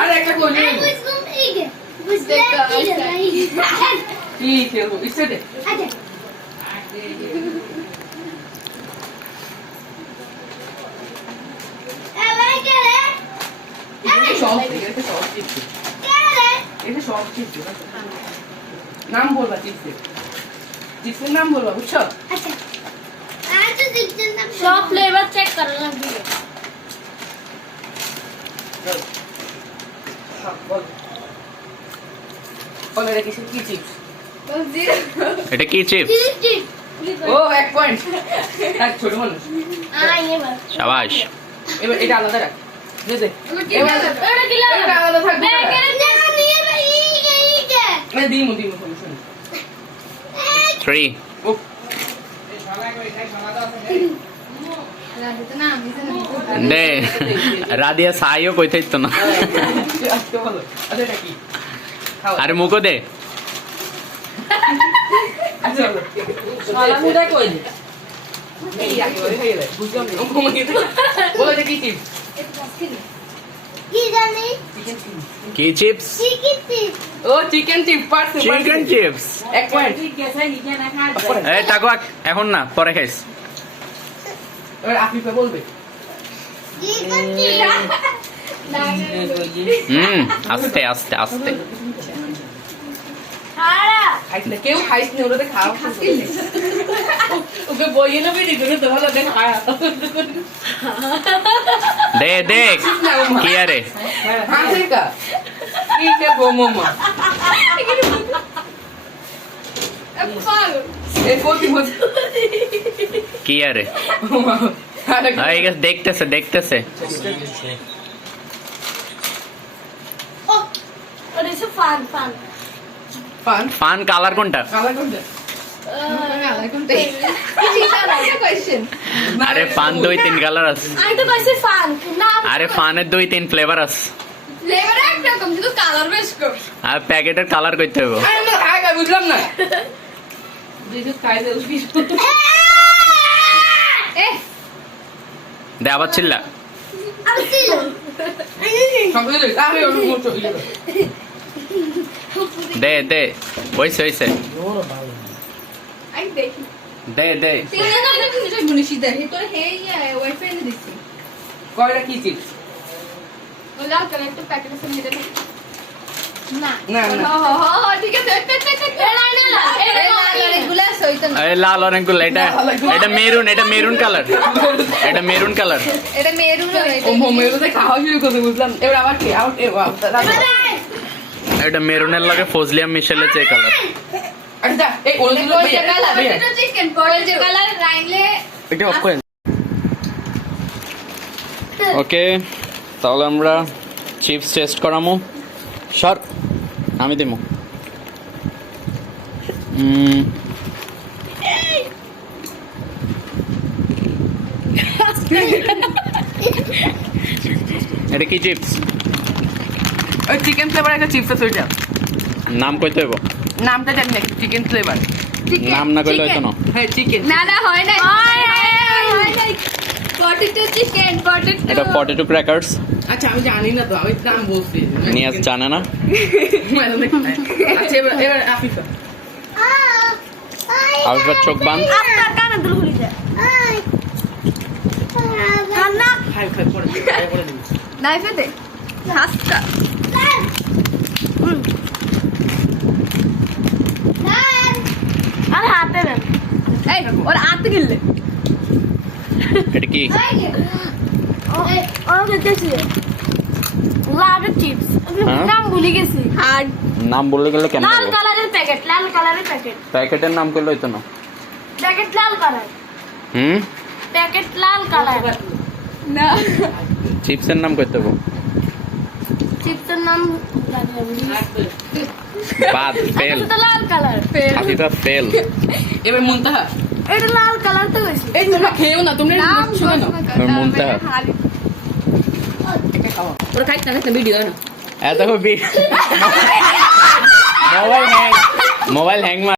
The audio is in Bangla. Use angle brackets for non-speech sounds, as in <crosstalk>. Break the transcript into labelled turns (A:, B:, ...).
A: আরে একটা করি
B: Ay, pues conmigo. Pues ya,
A: কি খেলব ইচ্ছে দে এটা এটা সহজ চিপস এটা চিপস নাম বলবা চিপসের চিপসের নাম বলবা বুঝছ?
B: সব ফ্লেভার চেক করা লাগবে
A: বল। বল এটা কি চিপস
C: এটা কি চিপস
A: ও এক পয়েন্ট ছোট মানুষ।
C: সাবাস।
A: এবার এটা আলাদা রাখ। দে দিমু দিমু
C: থ্রি রাধিয়া সাইও কইতে ইতো না।
A: আচ্ছা
C: আরে মুখো দে।
A: আচ্ছা
D: কই
A: বুঝলাম বলো কি চিপস
B: জানি
C: কি চিপস
A: ও চিকেন চিপস
C: চিকেন চিপস
A: এক পয়েন্ট
C: টাকো এখন না পরে খাইস।
A: আফিফা বলবে।
C: হুম আস্তে আস্তে আস্তে।
A: কেউ খাইস না ওরা খাওয়া ওকে বইয়ে না বেরিয়ে তো ভালো দেখ
C: দে দেখ কি আরে
A: হাসে কা কি কে গো মোমো
C: কি আরে দেখতেছে দেখতেছে।
B: ও ওটা সব ফান ফান।
A: পান
C: ফান কালার কোনটা? আরে ফান দুই তিন কালার আছে।
B: আমি তো কইছি ফান না
C: আরে ফানের দুই তিন ফ্লেভার আছে। আর প্যাকেটের কালার করতে হবে।
A: বুঝলাম না। দে উসবি
E: এ
C: দে আবার চিল্লা।
B: আমি
A: দে
C: দে।
E: আমি দেখি।
C: দে দে।
E: ইয়া
A: কয়টা কি চিপস
E: লাল অনেকগুলো
C: এটা এটা মেরুন এটা মেরুন কালার। এটা মেরুন কালার।
E: এটা মেরুন
A: তো খাওয়া শুরু করতে বুঝলাম এবার আবার কি? বাবা
C: এটা মেরুনের লাগে ফজলিয়া মিশেলে যে কালার
A: এই
E: কালার এটা চিকেন কলজে কালার রাইনলে
C: এটা অফ করেন। ওকে তাহলে আমরা চিপস টেস্ট করামো। সর আমি দিমু। <laughs> এটা কি চিপস
A: ওই চিকেন ফ্লেভার একটা চিপস আছে ওইটা
C: নাম কইতে হইব?
A: নামটা জানি না চিকেন ফ্লেভার
C: নাম না কইলে হইতো না।
A: হ্যাঁ চিকেন
E: না না হয় না হয় হয় না পটেটো চিকেন পটেটো
C: এটা পটেটো ক্র্যাকারস
A: আচ্ছা আমি জানি না তো আমি নাম বলছি।
C: নিয়াজ জানে না।
A: আচ্ছা এবার এবার আফিফা।
C: চোখ বান
B: আপনার কানে দুল খুলি যায়। কান্না
A: খাই খাই পরে খাই পরে দিবি।
E: নাইফে দে। হাসটা
B: আর হাতে দেন।
E: এই ওর হাতে গিললে।
C: এটা কি?
B: ও দেখতেছি লাডের চিপস
C: হ্যাঁ?
B: নাম ভুলে গেছি।
E: আর
C: নাম বললে গেলে কেন
B: লাল কালারের প্যাকেট লাল কালারের প্যাকেট
C: প্যাকেটের নাম করলে হইতো না।
B: প্যাকেট লাল কালার।
C: হুম?
B: প্যাকেট লাল কালার।
E: না।
C: চিপসের নাম করতে হবে।
B: চিপসের নাম
C: বাদ ফেল
B: এটা তো লাল কালার
C: হাতিটা ফেল
A: এবার মুনতাহা।
B: এটা লাল কালার তো বেশি।
A: এই তোমরা খেয়েও না তোমরা
E: নাম
A: শুনে নাও।
E: সবসময়
C: তোর মনটা
E: খালি
A: এটা খাওয়া
D: ওরা খাইতে না খাইতে ভিডিও না
C: এত মোবাইল হ্যাং মোবাইল হ্যাং